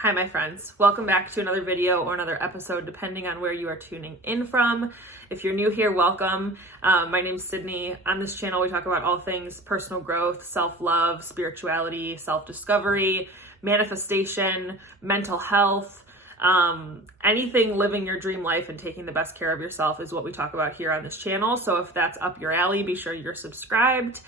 Hi, my friends. Welcome back to another video or another episode, depending on where you are tuning in from. If you're new here, welcome. My name's Sydney. On this channel, we talk about all things personal growth, self-love, spirituality, self-discovery, manifestation, mental health, anything living your dream life and taking the best care of yourself is what we talk about here on this channel. So if that's up your alley, be sure you're subscribed.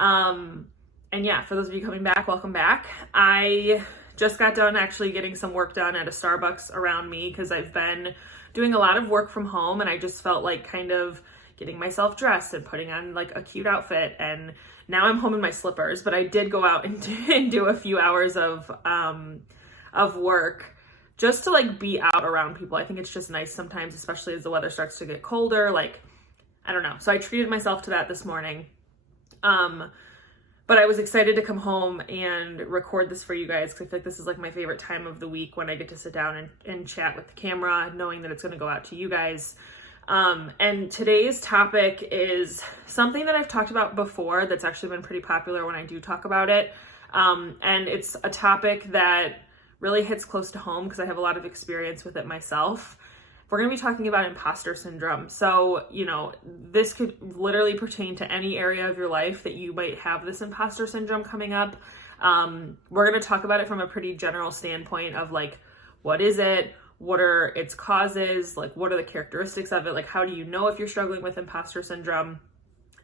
And yeah, for those of you coming back, welcome back. I just got done actually getting some work done at a Starbucks around me because I've been doing a lot of work from home and I just felt like kind of getting myself dressed and putting on like a cute outfit, and now I'm home in my slippers, but I did go out and do a few hours of work just to like be out around people. I think it's just nice sometimes, especially as the weather starts to get colder, like, I don't know. So I treated myself to that this morning. But I was excited to come home and record this for you guys because I feel like this is like my favorite time of the week when I get to sit down and chat with the camera, knowing that it's going to go out to you guys. And today's topic is something that I've talked about before that's actually been pretty popular when I do talk about it. And it's a topic that really hits close to home because I have a lot of experience with it myself. We're going to be talking about imposter syndrome. So, you know, this could literally pertain to any area of your life that you might have this imposter syndrome coming up. We're going to talk about it from a pretty general standpoint of like, what is it? What are its causes? Like, what are the characteristics of it? Like, how do you know if you're struggling with imposter syndrome?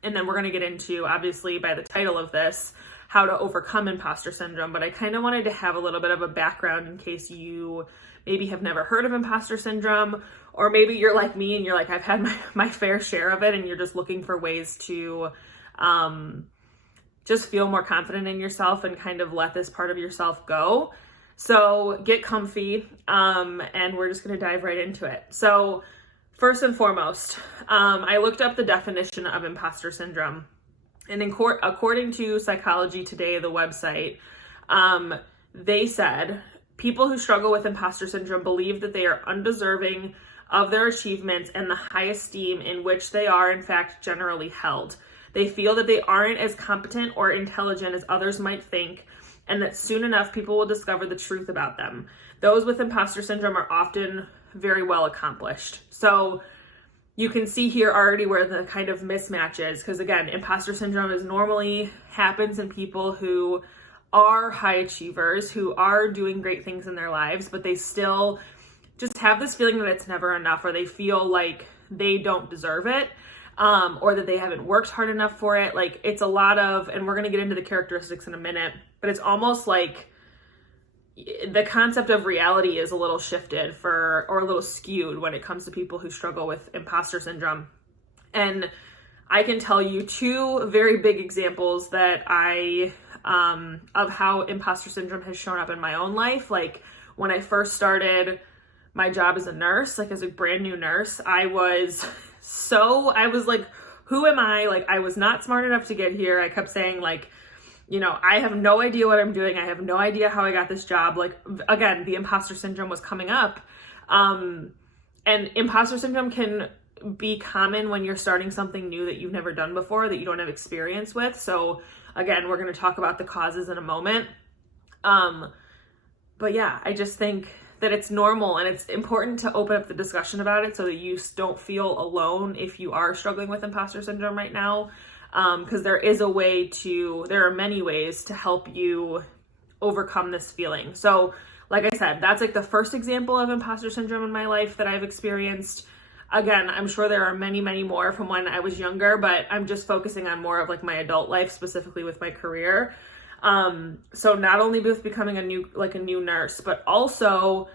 And then we're going to get into, obviously, by the title of this, how to overcome imposter syndrome. But I kind of wanted to have a little bit of a background in case you maybe have never heard of imposter syndrome, or maybe you're like me and you're like, I've had my fair share of it, and you're just looking for ways to just feel more confident in yourself and kind of let this part of yourself go. So get comfy, and we're just going to dive right into it. So first and foremost, I looked up the definition of imposter syndrome, and according to Psychology Today, the website, they said people who struggle with imposter syndrome believe that they are undeserving of their achievements and the high esteem in which they are, in fact, generally held. They feel that they aren't as competent or intelligent as others might think, and that soon enough people will discover the truth about them. Those with imposter syndrome are often very well accomplished. So you can see here already where the kind of mismatch is, because again, imposter syndrome is normally happens in people who are high achievers, who are doing great things in their lives, but they still just have this feeling that it's never enough, or they feel like they don't deserve it, or that they haven't worked hard enough for it. Like, it's a lot of, and we're going to get into the characteristics in a minute, but it's almost like the concept of reality is a little shifted or a little skewed when it comes to people who struggle with imposter syndrome. And I can tell you two very big examples that of how imposter syndrome has shown up in my own life. Like, when I first started my job as a nurse, like as a brand new nurse, I was like, who am I? Like, I was not smart enough to get here. I kept saying like, you know, I have no idea what I'm doing. I have no idea how I got this job. Like, again, the imposter syndrome was coming up. And imposter syndrome can be common when you're starting something new that you've never done before, that you don't have experience with. So again, we're going to talk about the causes in a moment. But yeah, I just think that it's normal, and it's important to open up the discussion about it so that you don't feel alone if you are struggling with imposter syndrome right now. Because there are many ways to help you overcome this feeling. So like I said, that's like the first example of imposter syndrome in my life that I've experienced. Again, I'm sure there are many, many more from when I was younger, but I'm just focusing on more of like my adult life, specifically with my career. So not only with becoming a new nurse, but also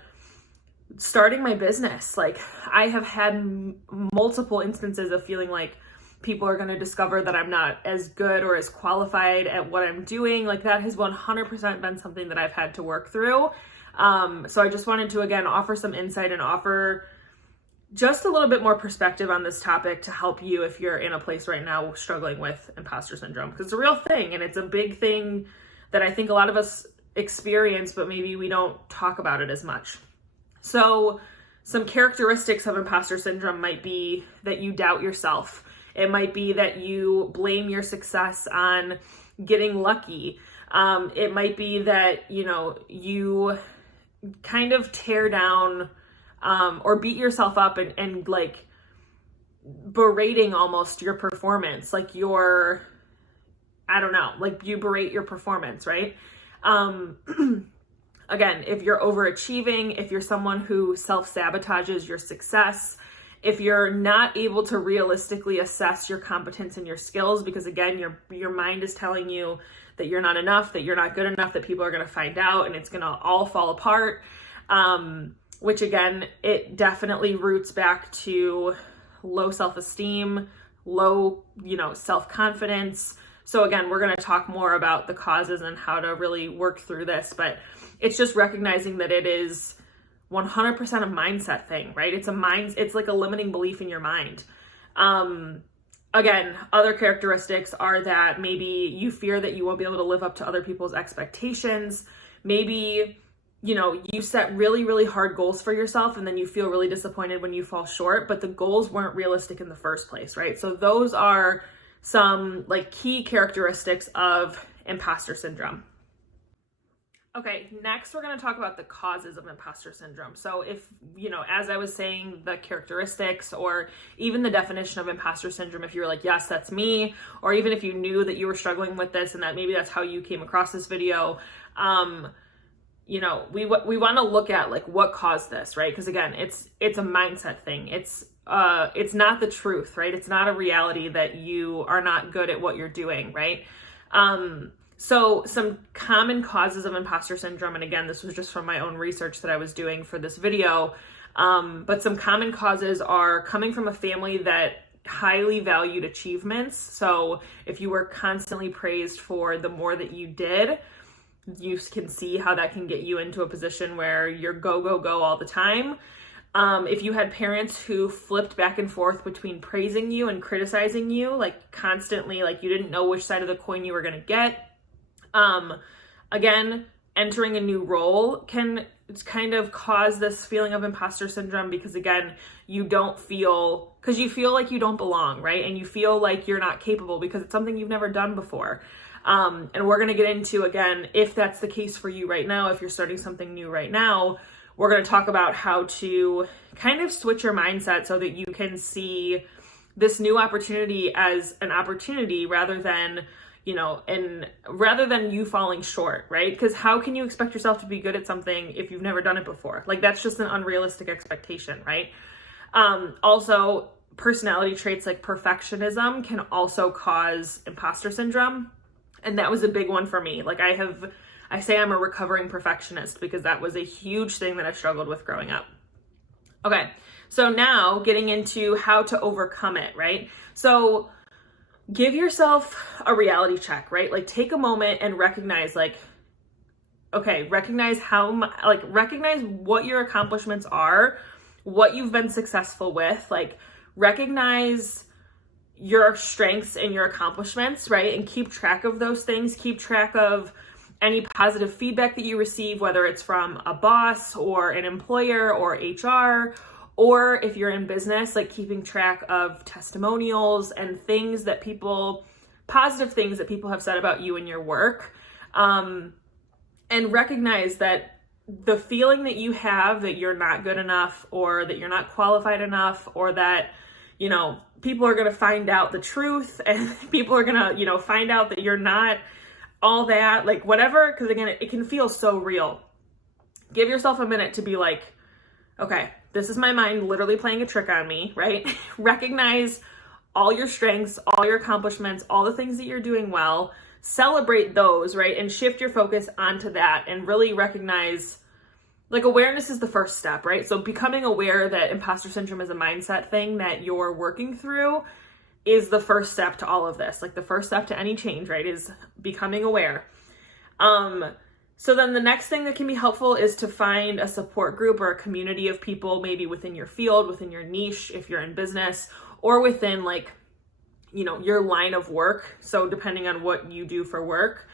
starting my business. Like, I have had multiple instances of feeling like people are going to discover that I'm not as good or as qualified at what I'm doing. Like, that has 100% been something that I've had to work through. So I just wanted to, again, offer some insight and offer just a little bit more perspective on this topic to help you if you're in a place right now struggling with imposter syndrome, because it's a real thing, and it's a big thing that I think a lot of us experience, but maybe we don't talk about it as much. So some characteristics of imposter syndrome might be that you doubt yourself. It might be that you blame your success on getting lucky. It might be that, you kind of tear down or beat yourself up and like berating almost your performance, like I don't know, like you berate your performance, right? Again, if you're overachieving, if you're someone who self-sabotages your success, if you're not able to realistically assess your competence and your skills, because again, your mind is telling you that you're not enough, that you're not good enough, that people are going to find out and it's going to all fall apart. Which again, it definitely roots back to low self-esteem, low, self-confidence. So again, we're going to talk more about the causes and how to really work through this, but it's just recognizing that it is 100% a mindset thing, right? It's like a limiting belief in your mind. Again, other characteristics are that maybe you fear that you won't be able to live up to other people's expectations. Maybe, you set really, really hard goals for yourself and then you feel really disappointed when you fall short, but the goals weren't realistic in the first place, right? So those are some like key characteristics of imposter syndrome. Okay, next we're going to talk about the causes of imposter syndrome. So if, as I was saying, the characteristics or even the definition of imposter syndrome, if you were like, yes, that's me, or even if you knew that you were struggling with this and that maybe that's how you came across this video, we want to look at like what caused this, right? Because again, it's a mindset thing. It's not the truth, right? It's not a reality that you are not good at what you're doing, right? So some common causes of imposter syndrome, and again, this was just from my own research that I was doing for this video, but some common causes are coming from a family that highly valued achievements. So if you were constantly praised for the more that you did, you can see how that can get you into a position where you're go, go, go all the time. If you had parents who flipped back and forth between praising you and criticizing you, like constantly, like you didn't know which side of the coin you were going to get. Again, entering a new role can kind of cause this feeling of imposter syndrome because again, you feel like you don't belong, right? And you feel like you're not capable because it's something you've never done before. And we're going to get into, again, if that's the case for you right now, if you're starting something new right now, we're going to talk about how to kind of switch your mindset so that you can see this new opportunity as an opportunity rather than you falling short, right? Because how can you expect yourself to be good at something if you've never done it before? Like that's just an unrealistic expectation, right? Also, personality traits like perfectionism can also cause imposter syndrome. And that was a big one for me. Like I say I'm a recovering perfectionist because that was a huge thing that I struggled with growing up. Okay, so now getting into how to overcome it, right? So give yourself a reality check, right? Like take a moment and recognize recognize what your accomplishments are, what you've been successful with, like recognize your strengths and your accomplishments, right? And keep track of those things. Keep track of any positive feedback that you receive, whether it's from a boss or an employer or HR, or if you're in business, like keeping track of testimonials and positive things that people have said about you and your work. And recognize that the feeling that you have that you're not good enough or that you're not qualified enough or that, people are going to find out the truth and people are going to, find out that you're not all that, like whatever, because again, it can feel so real. Give yourself a minute to be like, okay, this is my mind literally playing a trick on me, right? Recognize all your strengths, all your accomplishments, all the things that you're doing well, celebrate those, right? And shift your focus onto that and really recognize, like awareness is the first step, right? So becoming aware that imposter syndrome is a mindset thing that you're working through is the first step to all of this. Like the first step to any change, right, is becoming aware. So then the next thing that can be helpful is to find a support group or a community of people, maybe within your field, within your niche, if you're in business, or within your line of work. So depending on what you do for work,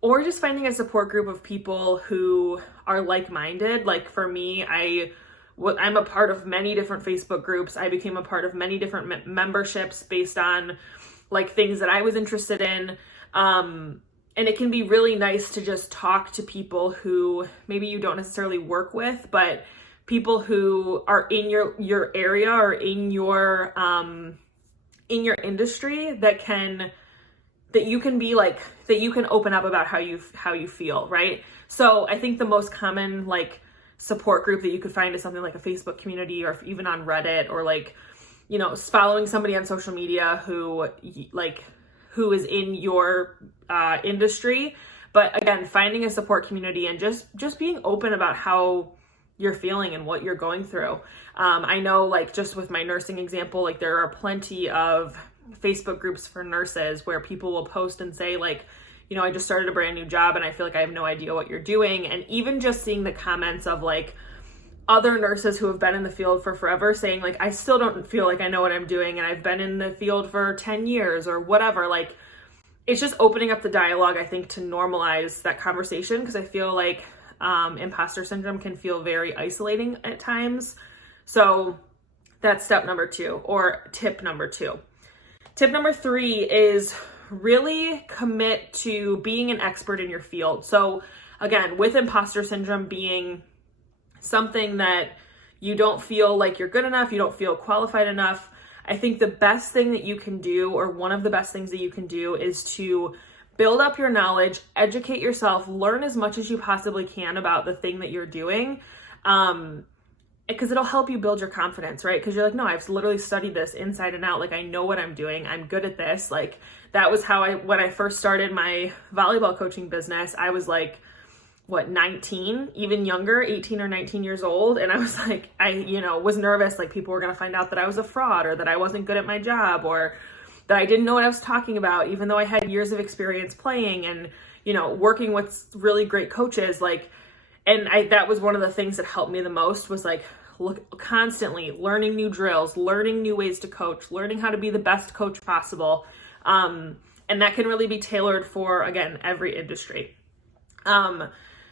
or just finding a support group of people who are like-minded. Like for me, I'm a part of many different Facebook groups. I became a part of many different memberships based on like things that I was interested in. it can be really nice to just talk to people who maybe you don't necessarily work with, but people who are in your area or in your industry that you can be like, that you can open up about how you feel, right? So I think the most common like support group that you could find is something like a Facebook community, or even on Reddit, or like, you know, following somebody on social media who is in your industry. But again, finding a support community and just being open about how you're feeling and what you're going through. I know, like, just with my nursing example, like there are plenty of Facebook groups for nurses where people will post and say like, you know, I just started a brand new job and I feel like I have no idea what you're doing. And even just seeing the comments of like other nurses who have been in the field for forever saying like, I still don't feel like I know what I'm doing and I've been in the field for 10 years or whatever. Like, it's just opening up the dialogue, I think, to normalize that conversation, because I feel like imposter syndrome can feel very isolating at times. So that's step number 2, or tip number 2. Tip number 3 is really commit to being an expert in your field. So again, with imposter syndrome being something that you don't feel like you're good enough, you don't feel qualified enough, I think the best thing that you can do, or one of the best things that you can do, is to build up your knowledge, educate yourself, learn as much as you possibly can about the thing that you're doing, because it'll help you build your confidence, right? Because you're like, no, I've literally studied this inside and out. Like, I know what I'm doing. I'm good at this. Like, that was how when I first started my volleyball coaching business, I was like, 19, even younger, 18 or 19 years old. And I was like, I was nervous. Like, people were going to find out that I was a fraud, or that I wasn't good at my job, or that I didn't know what I was talking about, even though I had years of experience playing and, working with really great coaches. Like, and that was one of the things that helped me the most, was like, constantly learning new drills, learning new ways to coach, learning how to be the best coach possible. And that can really be tailored for, again, every industry.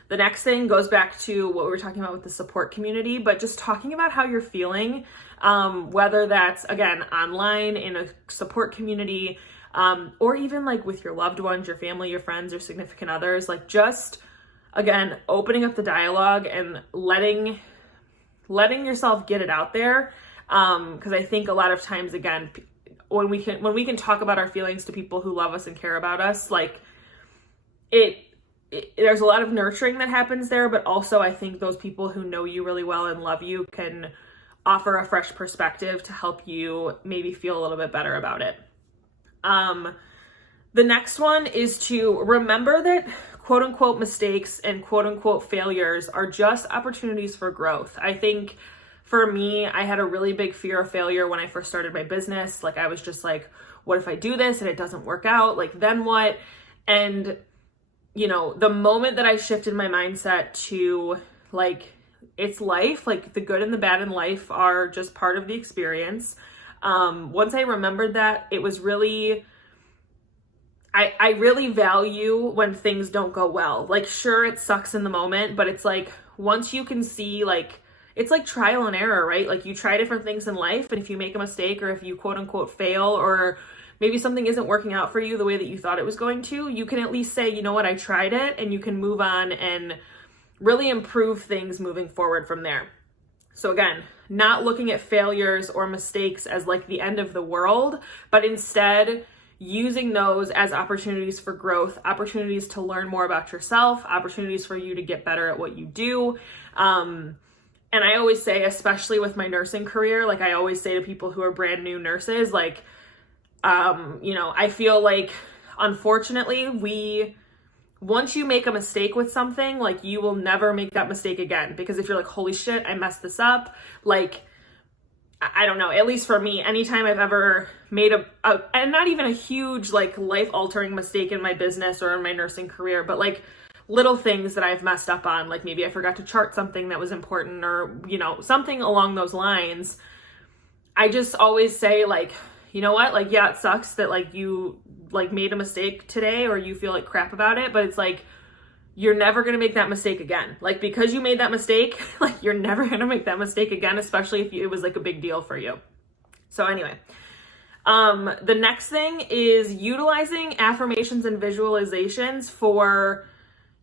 The next thing goes back to what we were talking about with the support community, but just talking about how you're feeling, whether that's, again, online in a support community, or even like with your loved ones, your family, your friends, your significant others, like just, again, opening up the dialogue and letting yourself get it out there. Because I think a lot of times, again, when we can talk about our feelings to people who love us and care about us, like there's a lot of nurturing that happens there, but also I think those people who know you really well and love you can offer a fresh perspective to help you maybe feel a little bit better about it. The next one is to remember that quote unquote mistakes and quote unquote failures are just opportunities for growth. I think for me, I had a really big fear of failure when I first started my business. Like, I was just like, what if I do this and it doesn't work out? Like, then what? And the moment that I shifted my mindset to like, it's life, like the good and the bad in life are just part of the experience. Once I remembered that, it was really, I really value when things don't go well. Like, sure, it sucks in the moment, but it's like, once you can see, like, it's like trial and error, right? Like, you try different things in life, and if you make a mistake, or if you quote unquote fail, or maybe something isn't working out for you the way that you thought it was going to, you can at least say, you know what, I tried it, and you can move on and really improve things moving forward from there. So again, not looking at failures or mistakes as like the end of the world, but instead using those as opportunities for growth, opportunities to learn more about yourself, opportunities for you to get better at what you do. And I always say, especially with my nursing career, like I always say to people who are brand new nurses, like, I feel like, unfortunately, once you make a mistake with something, like, you will never make that mistake again. Because if you're like, holy shit, I messed this up, like, I don't know, at least for me, anytime I've ever made and not even a huge, like, life-altering mistake in my business or in my nursing career, but like little things that I've messed up on, like maybe I forgot to chart something that was important, or, something along those lines, I just always say, like, you know what, like, yeah, it sucks that like you like made a mistake today, or you feel like crap about it, but it's like, you're never going to make that mistake again. Like, because you made that mistake, like, you're never going to make that mistake again, especially if it was like a big deal for you. So anyway, The next thing is utilizing affirmations and visualizations for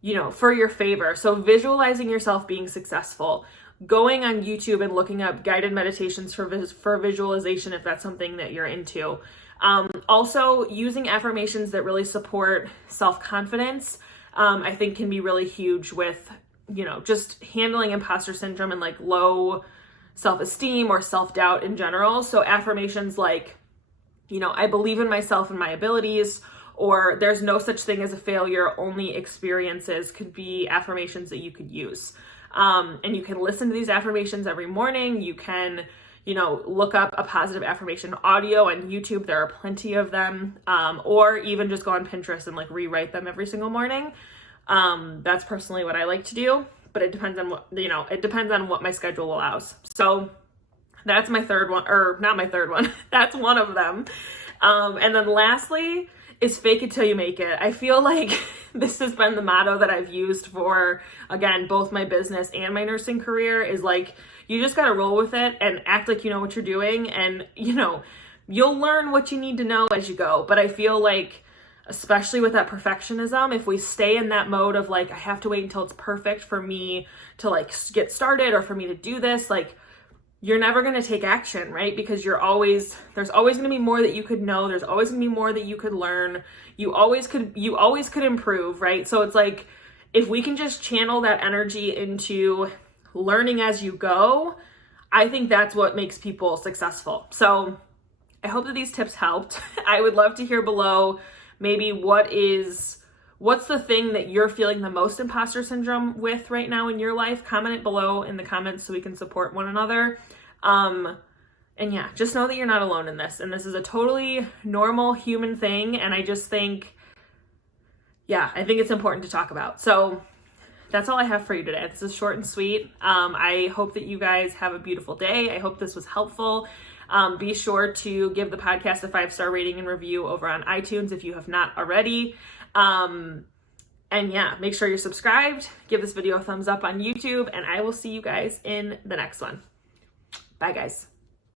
your favor. So visualizing yourself being successful, going on YouTube and looking up guided meditations for visualization if that's something that you're into. Also using affirmations that really support self-confidence, I think can be really huge with, just handling imposter syndrome and like low self-esteem or self-doubt in general. So affirmations like, I believe in myself and my abilities, or there's no such thing as a failure, only experiences, could be affirmations that you could use. And you can listen to these affirmations every morning. You can, look up a positive affirmation audio on YouTube. There are plenty of them. Or even just go on Pinterest and like rewrite them every single morning. That's personally what I like to do, but it depends on what my schedule allows. So that's my third one, or not my third one. That's one of them. And then lastly is fake it till you make it. I feel like this has been the motto that I've used for, again, both my business and my nursing career, is like, you just got to roll with it and act like you know what you're doing. And, you'll learn what you need to know as you go. But I feel like, especially with that perfectionism, if we stay in that mode of like, I have to wait until it's perfect for me to like get started or for me to do this, like, you're never going to take action, right? Because there's always going to be more that you could know. There's always going to be more that you could learn. You always could improve, right? So it's like, if we can just channel that energy into learning as you go, I think that's what makes people successful. So I hope that these tips helped. I would love to hear below maybe what's the thing that you're feeling the most imposter syndrome with right now in your life. Comment it below in the comments so we can support one another. And yeah, just know that you're not alone in this. And this is a totally normal human thing. And I just think, I think it's important to talk about. So that's all I have for you today. This is short and sweet. I hope that you guys have a beautiful day. I hope this was helpful. Be sure to give the podcast a 5-star rating and review over on iTunes if you have not already. And make sure you're subscribed. Give this video a thumbs up on YouTube, and I will see you guys in the next one. Bye, guys.